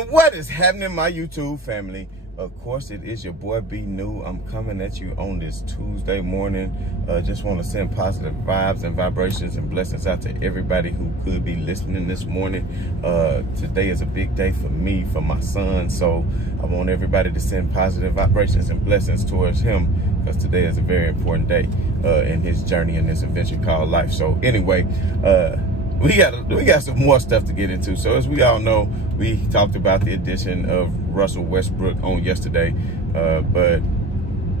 And what is happening, my YouTube family? Of course, it is your boy B New. I'm coming at you on this Tuesday morning. Just want to send positive vibes and vibrations and blessings out to everybody who could be listening this morning. Today is a big day for me, for my son. So I want everybody to send positive vibrations and blessings towards him, because today is a very important day in his journey in this adventure called life. So anyway, we got some more stuff to get into. So as we all know, we talked about the addition of Russell Westbrook on yesterday, but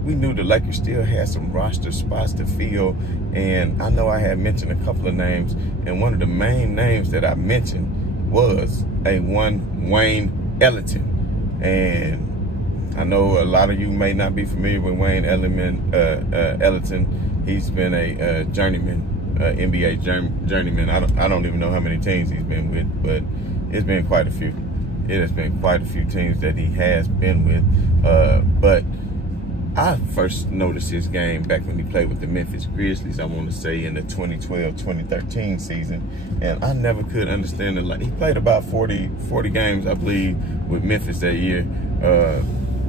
we knew the Lakers still had some roster spots to fill. And I know I had mentioned a couple of names, and one of the main names that I mentioned was one Wayne Ellington. And I know a lot of you may not be familiar with Wayne Ellington. He's been a journeyman. NBA journeyman. I don't even know how many teams he's been with, but it's been quite a few. It has been quite a few teams that he has been with. But I first noticed his game back when he played with the Memphis Grizzlies, I want to say in the 2012-2013 season. And I never could understand it. Like, he played about 40 games, I believe, with Memphis that year.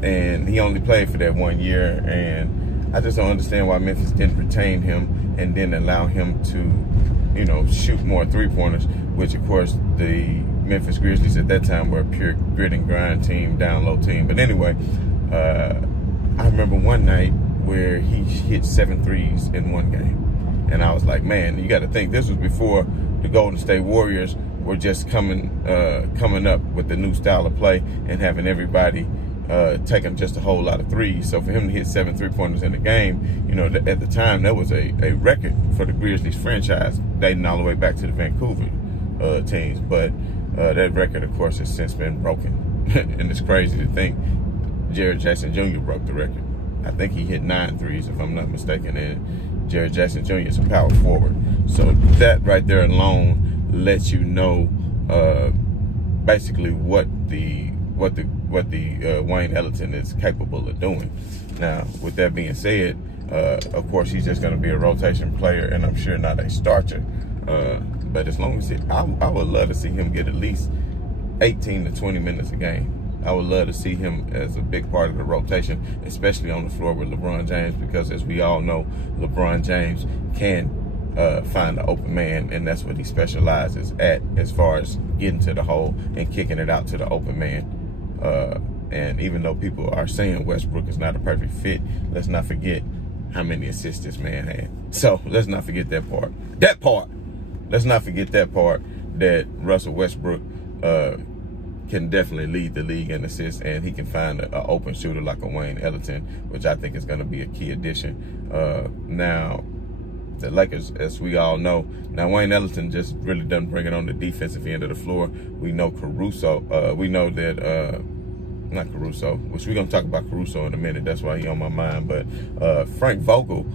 And he only played for that 1 year. And I just don't understand why Memphis didn't retain him and then allow him to, you know, shoot more three-pointers, which, of course, the Memphis Grizzlies at that time were a pure grit and grind team, down low team. But anyway, I remember one night where he hit 7 threes in one game. And I was like, man, you got to think, this was before the Golden State Warriors were just coming up with the new style of play and having everybody taking just a whole lot of threes. So for him to hit 7 3-pointers in the game, you know, at the time, that was a record for the Grizzlies franchise, dating all the way back to the Vancouver teams. But that record, of course, has since been broken. And it's crazy to think Jared Jackson Jr. broke the record. I think he hit 9 threes, if I'm not mistaken, and Jared Jackson Jr. is a power forward. So that right there alone lets you know basically what the Wayne Ellington is capable of doing. Now, with that being said, of course, he's just going to be a rotation player, and I'm sure not a starter. But as long as I would love to see him get at least 18 to 20 minutes a game. I would love to see him as a big part of the rotation, especially on the floor with LeBron James, because as we all know, LeBron James can find the open man, and that's what he specializes at, as far as getting to the hole and kicking it out to the open man. And even though people are saying Westbrook is not a perfect fit, let's not forget how many assists this man had. So let's not forget that part. Let's not forget that part, that Russell Westbrook can definitely lead the league in assists, and he can find an open shooter like a Wayne Ellington, which I think is going to be a key addition. Now, the Lakers, as we all know, now Wayne Ellington just really doesn't bring it on the defensive end of the floor. We know Caruso. We know that not Caruso, which we're gonna talk about Caruso in a minute. That's why he's on my mind. But Frank Vogel,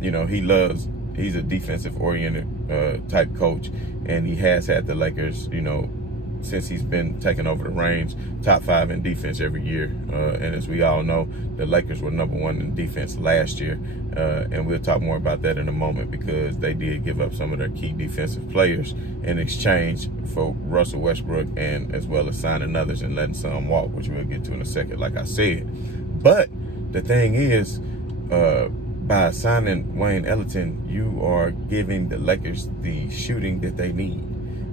you know, he's a defensive-oriented type coach, and he has had the Lakers, you know, since he's been taking over the reins, top 5 in defense every year. And as we all know, the Lakers were #1 in defense last year. And we'll talk more about that in a moment, because they did give up some of their key defensive players in exchange for Russell Westbrook, and as well as signing others and letting some walk, which we'll get to in a second, like I said. But the thing is, by signing Wayne Ellington, you are giving the Lakers the shooting that they need.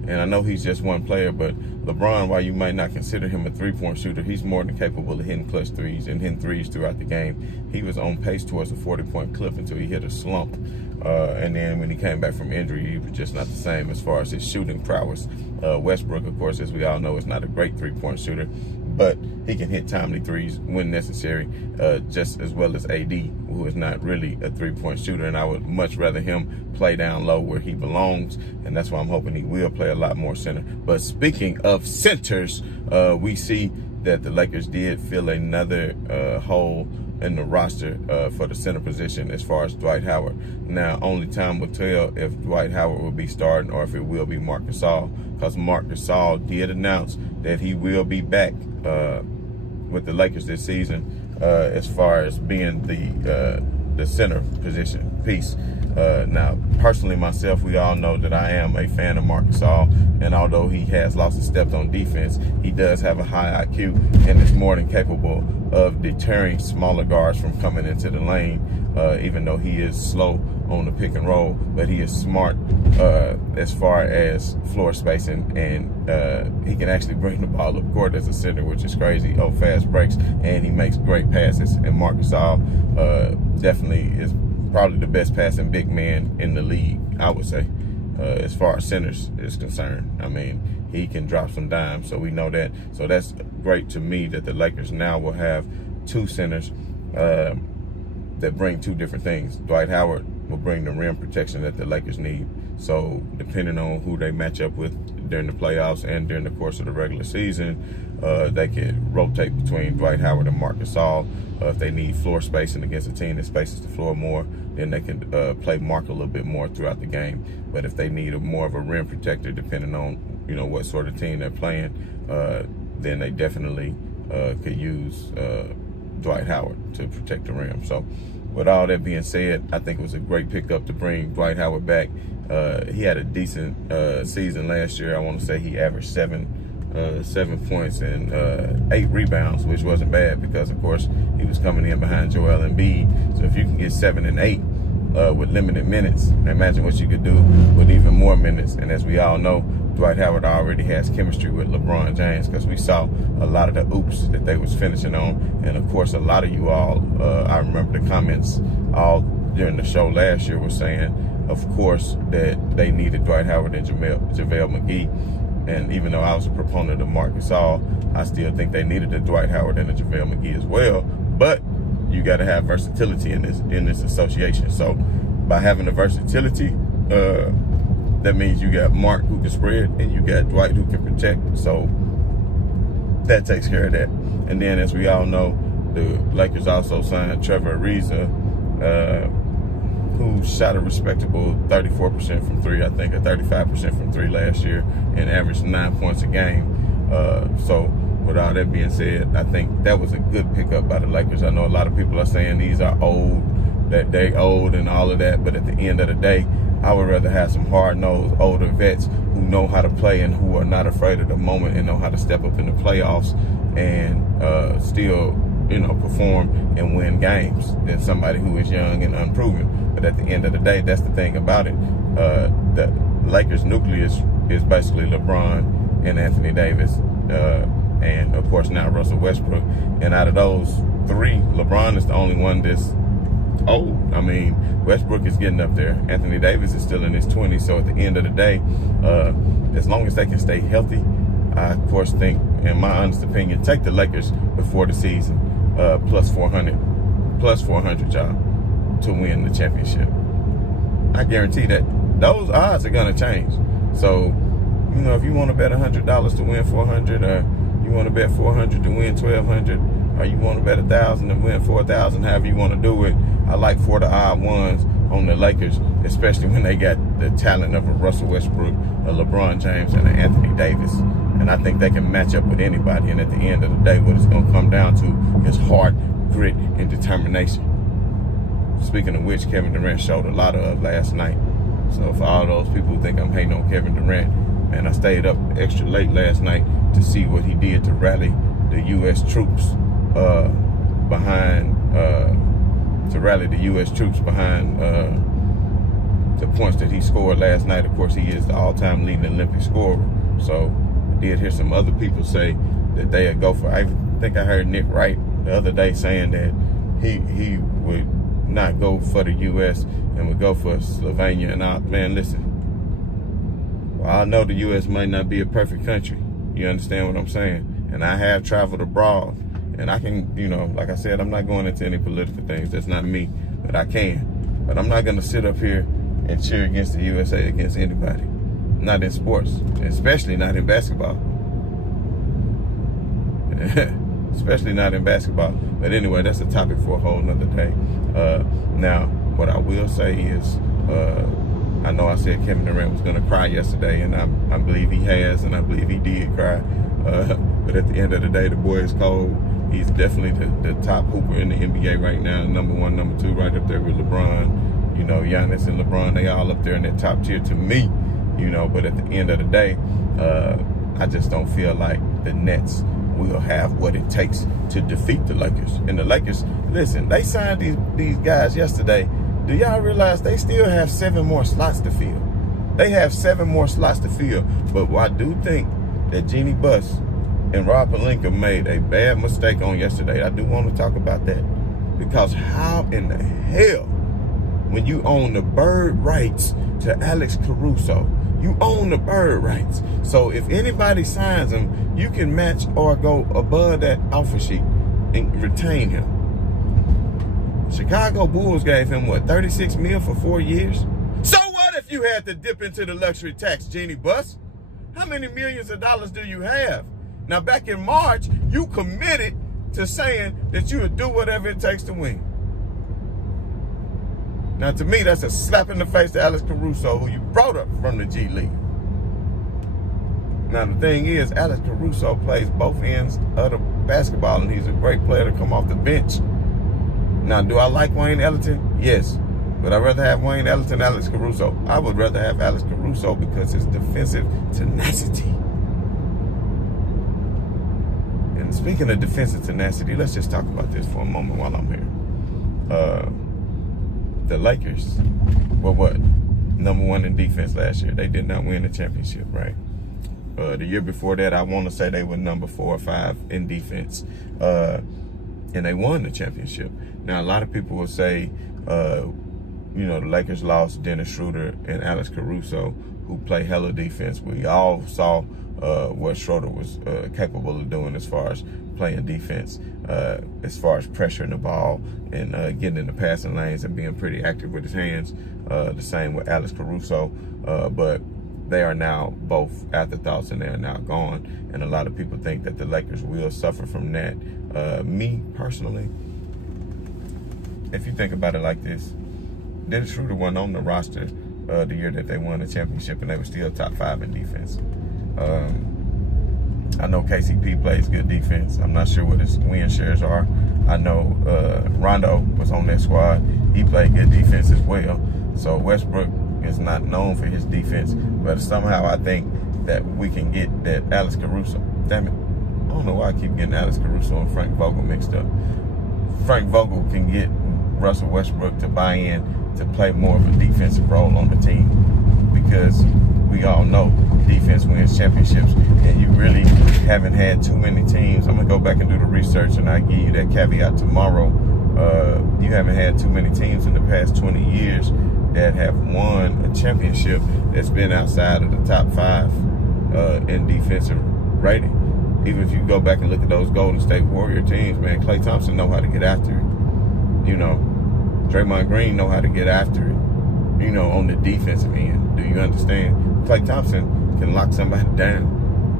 And I know he's just one player, but LeBron, while you might not consider him a three-point shooter, he's more than capable of hitting clutch threes and hitting threes throughout the game. He was on pace towards a 40-point clip until he hit a slump. And then when he came back from injury, he was just not the same as far as his shooting prowess. Westbrook, of course, as we all know, is not a great three-point shooter, but he can hit timely threes when necessary, just as well as AD, who is not really a three-point shooter. And I would much rather him play down low where he belongs, and that's why I'm hoping he will play a lot more center. But speaking of centers, we see that the Lakers did fill another hole in the roster for the center position as far as Dwight Howard. Now, only time will tell if Dwight Howard will be starting or if it will be Marc Gasol, because Marc Gasol did announce that he will be back with the Lakers this season as far as being the center position piece. Now, personally myself, we all know that I am a fan of Marc Gasol. And although he has lost his steps on defense, he does have a high IQ and is more than capable of deterring smaller guards from coming into the lane, even though he is slow on the pick and roll. But he is smart as far as floor spacing, and he can actually bring the ball up court as a center, which is crazy. Fast breaks, and he makes great passes. And Marc Gasol definitely is probably the best passing big man in the league, I would say, as far as centers is concerned. I mean, he can drop some dimes, so we know that. So that's great to me that the Lakers now will have two centers that bring two different things. Dwight Howard will bring the rim protection that the Lakers need. So depending on who they match up with during the playoffs and during the course of the regular season, they can rotate between Dwight Howard and Marc Gasol. If they need floor spacing against a team that spaces the floor more, then they can play Marc a little bit more throughout the game. But if they need more of a rim protector, depending on what sort of team they're playing, then they definitely could use Dwight Howard to protect the rim. So with all that being said, I think it was a great pickup to bring Dwight Howard back. He had a decent season last year. I want to say he averaged 7 points and 8 rebounds, which wasn't bad because, of course, he was coming in behind Joel Embiid. So if you can get 7 and 8 with limited minutes, imagine what you could do with even more minutes. And as we all know, Dwight Howard already has chemistry with LeBron James, because we saw a lot of the oops that they was finishing on. And of course, a lot of you all, I remember the comments all during the show last year were saying, of course, that they needed Dwight Howard and JaVale McGee. And even though I was a proponent of Marc Gasol, I still think they needed a Dwight Howard and a JaVale McGee as well. But you got to have versatility in this association. So by having the versatility, that means you got Marc who can spread and you got Dwight who can protect. So that takes care of that. And then, as we all know, the Lakers also signed Trevor Ariza, who shot a respectable 34% from 3, I think, or 35% from 3 last year, and averaged 9 points a game. So with all that being said, I think that was a good pickup by the Lakers. I know a lot of people are saying these are old, that they old and all of that, but at the end of the day, I would rather have some hard-nosed older vets who know how to play and who are not afraid of the moment and know how to step up in the playoffs and still, perform and win games than somebody who is young and unproven. But at the end of the day, that's the thing about it. The Lakers nucleus is basically LeBron and Anthony Davis, and of course now Russell Westbrook. And out of those 3, LeBron is the only one that's old. I mean, Westbrook is getting up there. Anthony Davis is still in his 20s. So at the end of the day, as long as they can stay healthy, I of course think, in my honest opinion, take the Lakers before the season, plus 400, y'all, to win the championship. I guarantee that those odds are gonna change. So, if you want to bet $100 to win 400, or you want to bet 400 to win 1,200, or you want to bet 1,000 to win 4,000, however you want to do it, I like for the odd ones on the Lakers, especially when they got the talent of a Russell Westbrook, a LeBron James, and an Anthony Davis. And I think they can match up with anybody. And at the end of the day, what it's going to come down to is heart, grit, and determination. Speaking of which, Kevin Durant showed a lot of last night. So for all those people who think I'm hating on Kevin Durant, man, I stayed up extra late last night to see what he did to rally the U.S. troops behind the points that he scored last night. Of course, he is the all-time leading Olympic scorer. So I did hear some other people say that they would go for, I think I heard Nick Wright the other day saying that he would not go for the U.S. and would go for Slovenia. And man, listen, well, I know the U.S. might not be a perfect country. You understand what I'm saying? And I have traveled abroad. And I can, like I said, I'm not going into any political things. That's not me, but I can. But I'm not going to sit up here and cheer against the USA against anybody. Not in sports, especially not in basketball. Especially not in basketball. But anyway, that's a topic for a whole nother day. Now, what I will say is, I know I said Kevin Durant was going to cry yesterday, and I believe he has, and I believe he did cry. But at the end of the day, the boy is cold. He's definitely the top hooper in the NBA right now. Number 1, number 2, right up there with LeBron. Giannis and LeBron, they all up there in that top tier to me. you know. But at the end of the day, I just don't feel like the Nets will have what it takes to defeat the Lakers. And the Lakers, listen, they signed these guys yesterday. Do y'all realize they still have 7 more slots to fill? They have 7 more slots to fill. But I do think that Jeannie Buss and Rob Pelinka made a bad mistake on yesterday. I do want to talk about that. Because how in the hell, when you own the bird rights to Alex Caruso, you own the bird rights. So if anybody signs him, you can match or go above that offer sheet and retain him. Chicago Bulls gave him, what, $36 million for 4 years? So what if you had to dip into the luxury tax, Jeannie Buss? How many millions of dollars do you have? Now, back in March, you committed to saying that you would do whatever it takes to win. Now, to me, that's a slap in the face to Alex Caruso, who you brought up from the G League. Now, the thing is, Alex Caruso plays both ends of the basketball, and he's a great player to come off the bench. Now, do I like Wayne Ellington? Yes. But I'd rather have Wayne Ellington than Alex Caruso. I would rather have Alex Caruso because his defensive tenacity. And speaking of defensive tenacity, let's just talk about this for a moment while I'm here. The Lakers were what? #1 in defense last year. They did not win the championship, right? The year before that, I want to say they were number 4 or 5 in defense. And they won the championship. Now, a lot of people will say, you know, the Lakers lost Dennis Schroeder and Alex Caruso, who play hella defense. We all saw what Schroeder was capable of doing as far as playing defense, as far as pressuring the ball and getting in the passing lanes and being pretty active with his hands. The same with Alex Caruso, but they are now both afterthoughts and they are now gone. And a lot of people think that the Lakers will suffer from that. Me, personally, if you think about it like this, Dennis Schroeder wasn't on the roster the year that they won the championship, and they were still top 5 in defense. I know KCP plays good defense. I'm not sure what his win shares are. I know Rondo was on that squad. He played good defense as well. So Westbrook is not known for his defense, but somehow I think that we can get that Alex Caruso. Damn it. I don't know why I keep getting Alex Caruso and Frank Vogel mixed up. Frank Vogel can get Russell Westbrook to buy in to play more of a defensive role on the team, because we all know defense wins championships, and you really haven't had too many teams. I'm going to go back and do the research, and I'll give you that caveat tomorrow. You haven't had too many teams in the past 20 years that have won a championship that's been outside of the top 5 in defensive rating. Even if you go back and look at those Golden State Warrior teams, man, Klay Thompson know how to get after it. You know, Draymond Green know how to get after it, you know, on the defensive end. Do you understand? Klay Thompson can lock somebody down.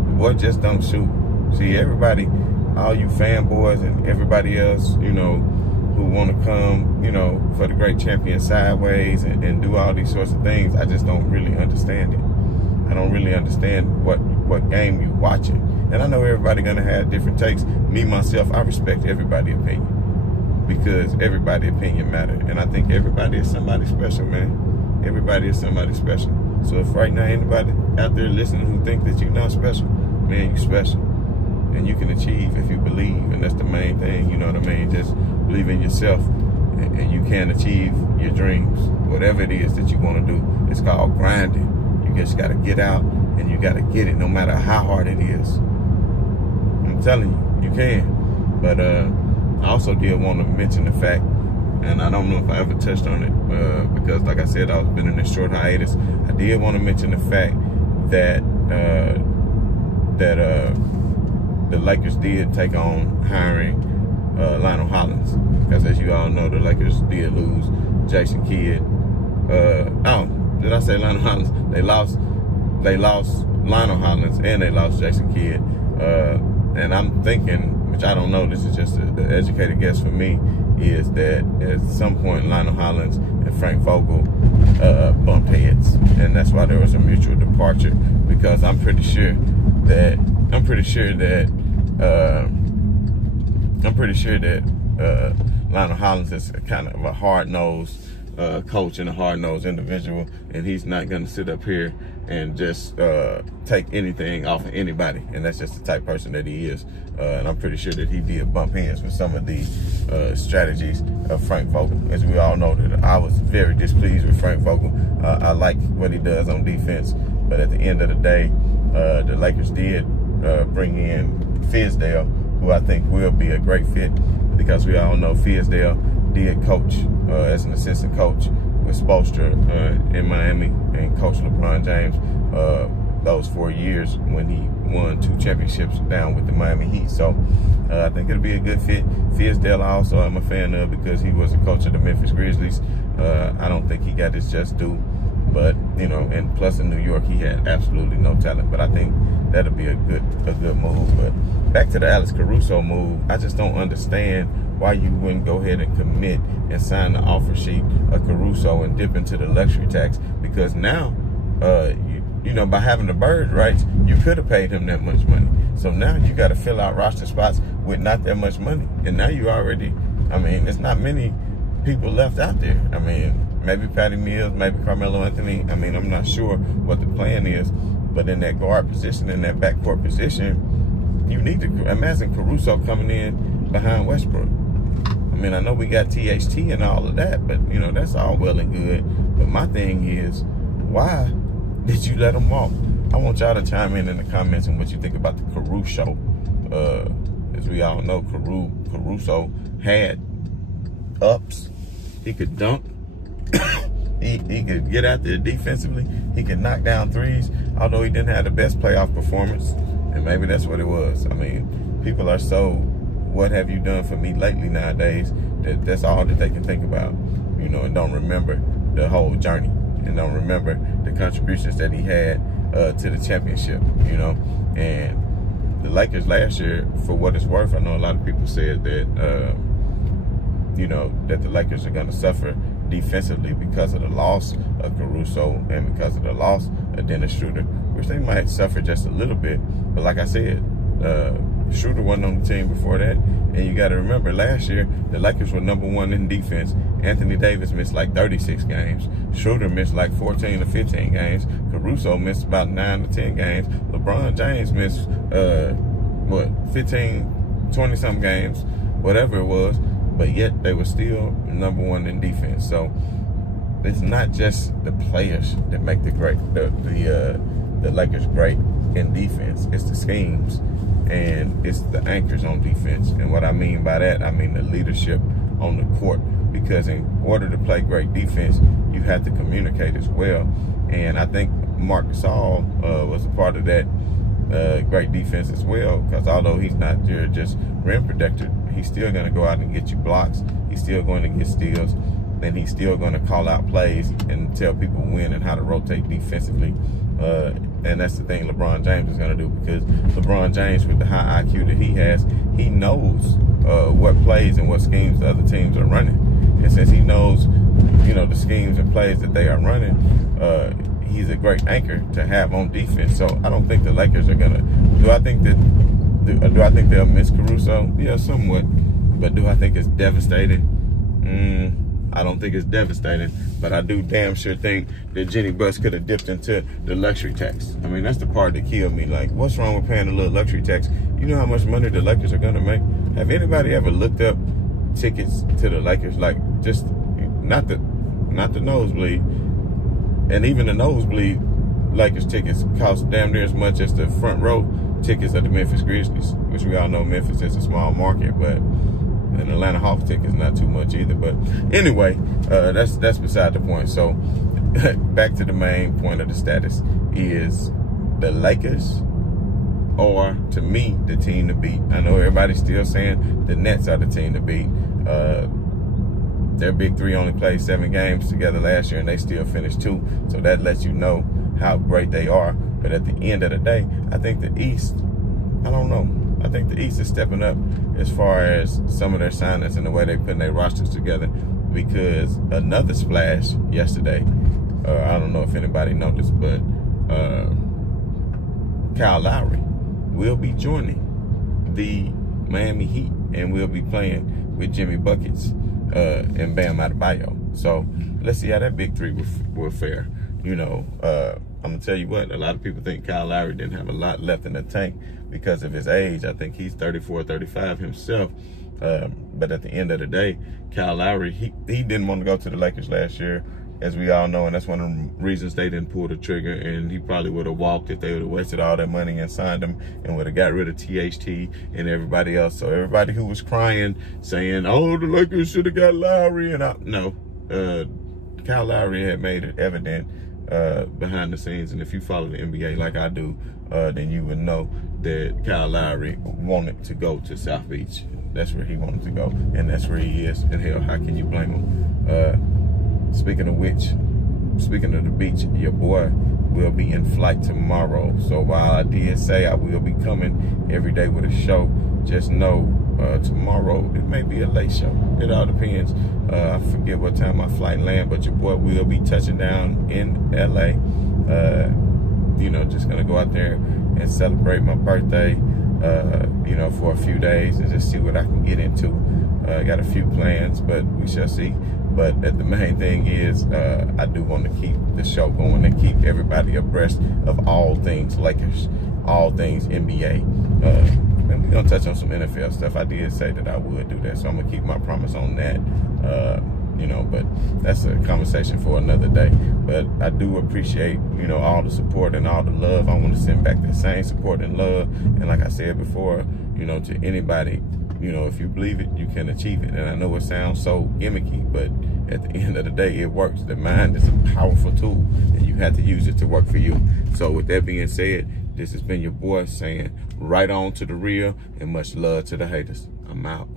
The boy just don't shoot. See, everybody, all you fanboys and everybody else, you know, who want to come, you know, for the great champion sideways and do all these sorts of things, I just don't really understand it. I don't really understand what game you're watching. And I know everybody going to have different takes. Me, myself, I respect everybody's opinion, because everybody's opinion matters. And I think everybody is somebody special, man. Everybody is somebody special. So if right now anybody out there listening who think that you're not special, man, you're special. And you can achieve if you believe. And that's the main thing, you know what I mean? Just believe in yourself, and you can achieve your dreams. Whatever it is that you want to do, it's called grinding. You just got to get out and you got to get it, no matter how hard it is. I'm telling you, you can. But I also did want to mention the fact, and I don't know if I ever touched on it, because like I said, I've been in this short hiatus. I did want to mention the fact that the Lakers did take on hiring Lionel Hollins, because as you all know, the Lakers did lose Jason Kidd. Did I say Lionel Hollins? They lost Lionel Hollins and they lost Jason Kidd. And I'm thinking, which I don't know, this is just an educated guess for me, is that at some point Lionel Hollins and Frank Vogel bumped heads, and that's why there was a mutual departure. Because I'm pretty sure that Lionel Hollins is kind of a hard-nosed, coach and a hard-nosed individual, and he's not going to sit up here and just take anything off of anybody. And that's just the type of person that he is. And I'm pretty sure that he did bump heads with some of the strategies of Frank Vogel. As we all know, that I was very displeased with Frank Vogel. I like what he does on defense, but at the end of the day, the Lakers did bring in Fizdale, who I think will be a great fit, because we all know Fizdale did coach as an assistant coach with Spoelstra in Miami, and coach LeBron James those 4 years when he won 2 championships down with the Miami Heat. So I think it'll be a good fit. Fizdale also I'm a fan of, because he was a coach of the Memphis Grizzlies. I don't think he got his just due, but you know, and plus in New York he had absolutely no talent. But I think that'll be a good move. But back to the Alex Caruso move, I just don't understand why you wouldn't go ahead and commit and sign the offer sheet of Caruso and dip into the luxury tax, because now, you know, by having the bird rights, you could have paid him that much money. So now you got to fill out roster spots with not that much money. And now you already, I mean, there's not many people left out there. I mean, maybe Patty Mills, maybe Carmelo Anthony. I mean, I'm not sure what the plan is, but in that guard position, in that backcourt position, you need to imagine Caruso coming in behind Westbrook. I mean, I know we got THT and all of that, but, you know, that's all well and good. But my thing is, why did you let him walk? I want y'all to chime in the comments on what you think about the Caruso. As we all know, Caruso had ups. He could dunk. he could get out there defensively. He could knock down threes, although he didn't have the best playoff performance. And maybe that's what it was. I mean, people are so, what have you done for me lately nowadays, that's all that they can think about, you know, and don't remember the whole journey, and don't remember the contributions that he had to the championship, you know. And the Lakers last year, for what it's worth, I know a lot of people said that, you know, that the Lakers are going to suffer defensively because of the loss of Caruso and because of the loss of Dennis Schroeder, which they might suffer just a little bit. But like I said, Schroeder wasn't on the team before that. And you got to remember, last year, the Lakers were #1 in defense. Anthony Davis missed like 36 games. Schroeder missed like 14 or 15 games. Caruso missed about 9 to 10 games. LeBron James missed, 15, 20-something games, whatever it was. But yet, they were still #1 in defense. So, it's not just the players that make the Lakers great in defense. It's the schemes, and it's the anchors on defense. And what I mean by that, I mean the leadership on the court. Because in order to play great defense, you have to communicate as well. And I think Marc Gasol was a part of that great defense as well. Because although he's not your just rim protector, he's still going to go out and get you blocks. He's still going to get steals. And he's still going to call out plays and tell people when and how to rotate defensively. And that's the thing LeBron James is going to do, because LeBron James, with the high IQ that he has, he knows what plays and what schemes the other teams are running. And since he knows, you know, the schemes and plays that they are running, he's a great anchor to have on defense. So I don't think the Lakers are going to, do I think they'll miss Caruso? Yeah, somewhat. But do I think it's devastating? I don't think it's devastating, but I do damn sure think that Jenny Buss could have dipped into the luxury tax. I mean, that's the part that killed me. Like, what's wrong with paying a little luxury tax? You know how much money the Lakers are going to make? Have anybody ever looked up tickets to the Lakers? Like, just not the nosebleed, and even the nosebleed Lakers tickets cost damn near as much as the front row tickets of the Memphis Grizzlies, which we all know Memphis is a small market, but an Atlanta Hawks ticket is not too much either. But anyway, that's beside the point. So back to the main point of the status is the Lakers are, to me, the team to beat. I know everybody's still saying the Nets are the team to beat. Their big three only played 7 games together last year, and they still finished 2. So that lets you know how great they are. But at the end of the day, I think the East, I don't know. I think the East is stepping up as far as some of their signings and the way they're putting their rosters together, because another splash yesterday, I don't know if anybody noticed, but Kyle Lowry will be joining the Miami Heat and will be playing with Jimmy Buckets and Bam Adebayo. So let's see how that big three will fare. You know, I'm gonna tell you what, a lot of people think Kyle Lowry didn't have a lot left in the tank because of his age. I think he's 34, 35 himself. But at the end of the day, Kyle Lowry, he didn't want to go to the Lakers last year, as we all know, and that's one of the reasons they didn't pull the trigger. And he probably would have walked if they would have wasted all that money and signed him and would have got rid of THT and everybody else. So everybody who was crying, saying, "Oh, the Lakers should have got Lowry," and Kyle Lowry had made it evident behind the scenes, and if you follow the NBA like I do, then you would know that Kyle Lowry wanted to go to South Beach. That's where he wanted to go, and that's where he is. And hell, how can you blame him? Speaking of the beach, your boy will be in flight tomorrow. So while I did say I will be coming every day with a show, just know tomorrow it may be a late show. It all depends. I forget what time my flight lands, but your boy will be touching down in LA. You know, just gonna go out there and celebrate my birthday, you know, for a few days and just see what I can get into. Got a few plans, but we shall see. But the main thing is, I do want to keep the show going and keep everybody abreast of all things Lakers, all things NBA. And we're gonna touch on some NFL stuff. I did say that I would do that, so I'm gonna keep my promise on that. You know, but that's a conversation for another day. But I do appreciate, you know, all the support and all the love. I want to send back the same support and love. And like I said before, you know, to anybody, you know, if you believe it, you can achieve it. And I know it sounds so gimmicky, but at the end of the day, it works. The mind is a powerful tool, and you have to use it to work for you. So with that being said, this has been your boy saying right on to the real, and much love to the haters. I'm out.